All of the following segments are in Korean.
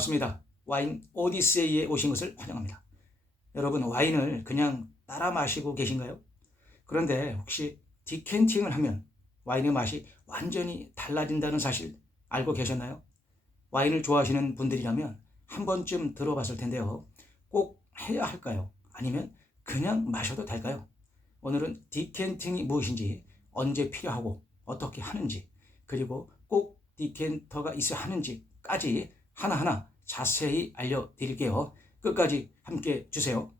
반갑습니다. 와인 오디세이에 오신 것을 환영합니다. 여러분, 와인을 그냥 따라 마시고 계신가요? 그런데 혹시 디켄팅을 하면 와인의 맛이 완전히 달라진다는 사실 알고 계셨나요? 와인을 좋아하시는 분들이라면 한 번쯤 들어봤을 텐데요. 꼭 해야 할까요? 아니면 그냥 마셔도 될까요? 오늘은 디켄팅이 무엇인지, 언제 필요하고 어떻게 하는지, 그리고 꼭 디켄터가 있어야 하는지까지 하나하나 자세히 알려드릴게요. 끝까지 함께 주세요.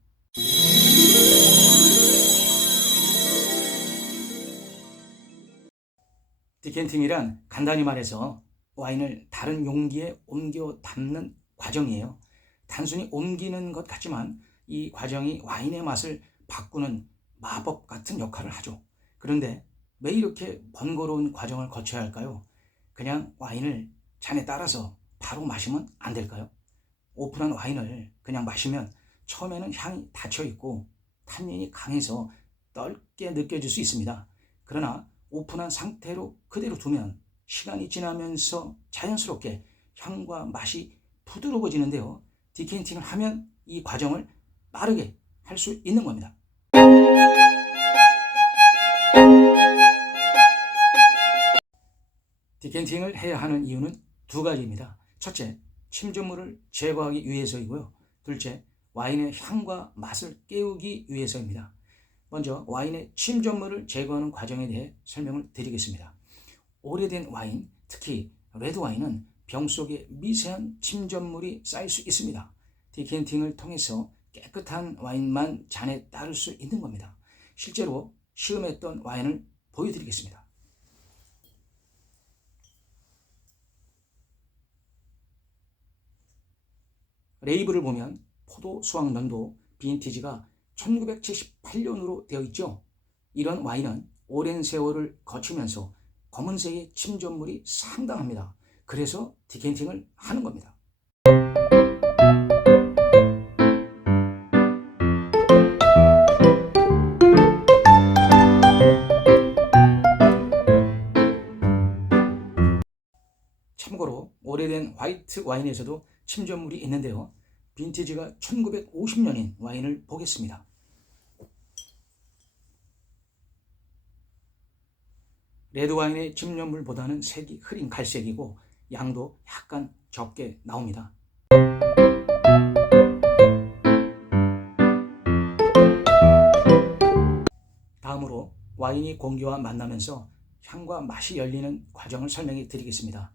디켄팅이란 간단히 말해서 와인을 다른 용기에 옮겨 담는 과정이에요. 단순히 옮기는 것 같지만 이 과정이 와인의 맛을 바꾸는 마법 같은 역할을 하죠. 그런데 왜 이렇게 번거로운 과정을 거쳐야 할까요? 그냥 와인을 잔에 따라서 바로 마시면 안 될까요? 오픈한 와인을 그냥 마시면 처음에는 향이 닫혀 있고 탄닌이 강해서 떫게 느껴질 수 있습니다. 그러나 오픈한 상태로 그대로 두면 시간이 지나면서 자연스럽게 향과 맛이 부드러워지는데요. 디켄팅을 하면 이 과정을 빠르게 할 수 있는 겁니다. 디켄팅을 해야 하는 이유는 두 가지입니다. 첫째, 침전물을 제거하기 위해서이고요. 둘째, 와인의 향과 맛을 깨우기 위해서입니다. 먼저 와인의 침전물을 제거하는 과정에 대해 설명을 드리겠습니다. 오래된 와인, 특히 레드 와인은 병 속에 미세한 침전물이 쌓일 수 있습니다. 디켄팅을 통해서 깨끗한 와인만 잔에 따를 수 있는 겁니다. 실제로 시음했던 와인을 보여드리겠습니다. 레이블을 보면 포도 수확 연도 빈티지가 1978년으로 되어 있죠. 이런 와인은 오랜 세월을 거치면서 검은색의 침전물이 상당합니다. 그래서 디켄팅을 하는 겁니다. 참고로 오래된 화이트 와인에서도 침전물이 있는데요. 빈티지가 1950년인 와인을 보겠습니다. 레드 와인의 침전물보다는 색이 흐린 갈색이고 양도 약간 적게 나옵니다. 다음으로 와인이 공기와 만나면서 향과 맛이 열리는 과정을 설명해 드리겠습니다.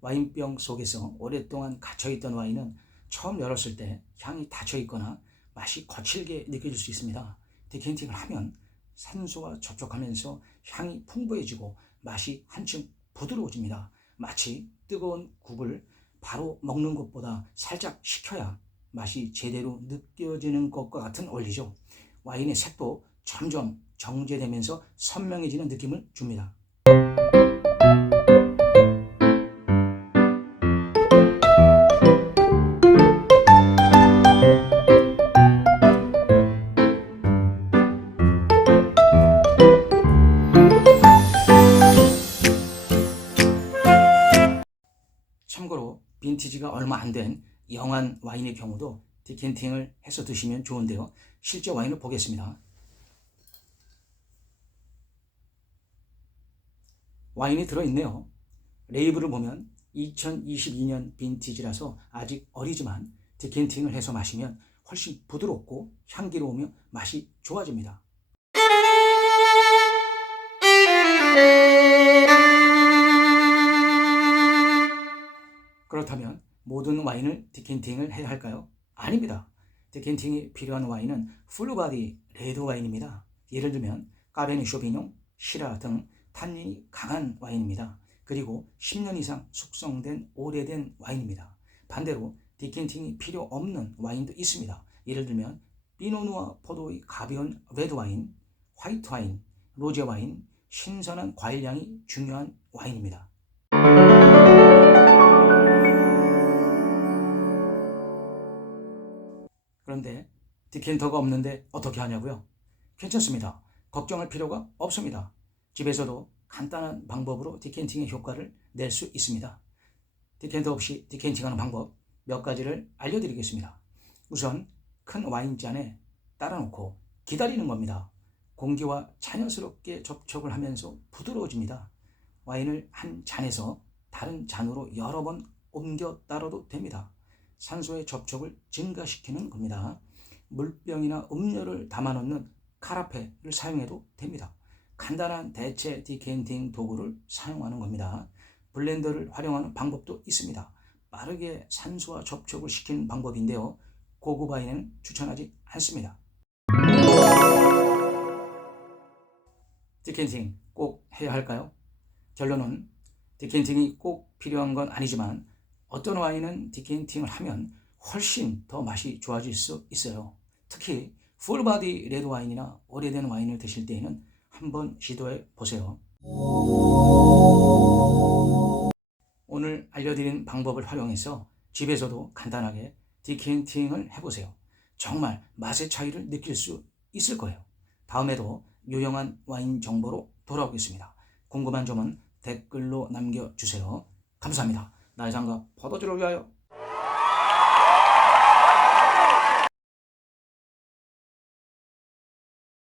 와인병 속에서 오랫동안 갇혀있던 와인은 처음 열었을 때 향이 닫혀있거나 맛이 거칠게 느껴질 수 있습니다. 디켄팅을 하면 산소와 접촉하면서 향이 풍부해지고 맛이 한층 부드러워집니다. 마치 뜨거운 국을 바로 먹는 것보다 살짝 식혀야 맛이 제대로 느껴지는 것과 같은 원리죠. 와인의 색도 점점 정제되면서 선명해지는 느낌을 줍니다. 참고로 빈티지가 얼마 안 된 영한 와인의 경우도 디켄팅을 해서 드시면 좋은데요. 실제 와인을 보겠습니다. 와인이 들어있네요. 레이블을 보면 2022년 빈티지라서 아직 어리지만 디켄팅을 해서 마시면 훨씬 부드럽고 향기로우며 맛이 좋아집니다. 그렇다면 모든 와인을 디켄팅을 해야 할까요? 아닙니다. 디켄팅이 필요한 와인은 풀바디 레드 와인입니다. 예를 들면 까베르네 쇼비뇽, 시라 등 탄닌이 강한 와인입니다. 그리고 10년 이상 숙성된 오래된 와인입니다. 반대로 디켄팅이 필요 없는 와인도 있습니다. 예를 들면 피노누아 포도의 가벼운 레드 와인, 화이트 와인, 로제 와인, 신선한 과일향이 중요한 와인입니다. 그런데 디켄터가 없는데 어떻게 하냐고요? 괜찮습니다. 걱정할 필요가 없습니다. 집에서도 간단한 방법으로 디켄팅의 효과를 낼 수 있습니다. 디켄터 없이 디켄팅하는 방법 몇 가지를 알려드리겠습니다. 우선 큰 와인잔에 따라놓고 기다리는 겁니다. 공기와 자연스럽게 접촉을 하면서 부드러워집니다. 와인을 한 잔에서 다른 잔으로 여러 번 옮겨 따라도 됩니다. 산소의 접촉을 증가시키는 겁니다. 물병이나 음료를 담아놓는 카라페를 사용해도 됩니다. 간단한 대체 디캔팅 도구를 사용하는 겁니다. 블렌더를 활용하는 방법도 있습니다. 빠르게 산소와 접촉을 시키는 방법인데요. 고급 와인에는 추천하지 않습니다. 디캔팅 꼭 해야 할까요? 결론은 디캔팅이 꼭 필요한 건 아니지만 어떤 와인은 디캔팅을 하면 훨씬 더 맛이 좋아질 수 있어요. 특히 풀바디 레드 와인이나 오래된 와인을 드실 때에는 한번 시도해 보세요. 오늘 알려드린 방법을 활용해서 집에서도 간단하게 디캔팅을 해보세요. 정말 맛의 차이를 느낄 수 있을 거예요. 다음에도 유용한 와인 정보로 돌아오겠습니다. 궁금한 점은 댓글로 남겨주세요. 감사합니다. 나의 장갑 포도주를 위하여.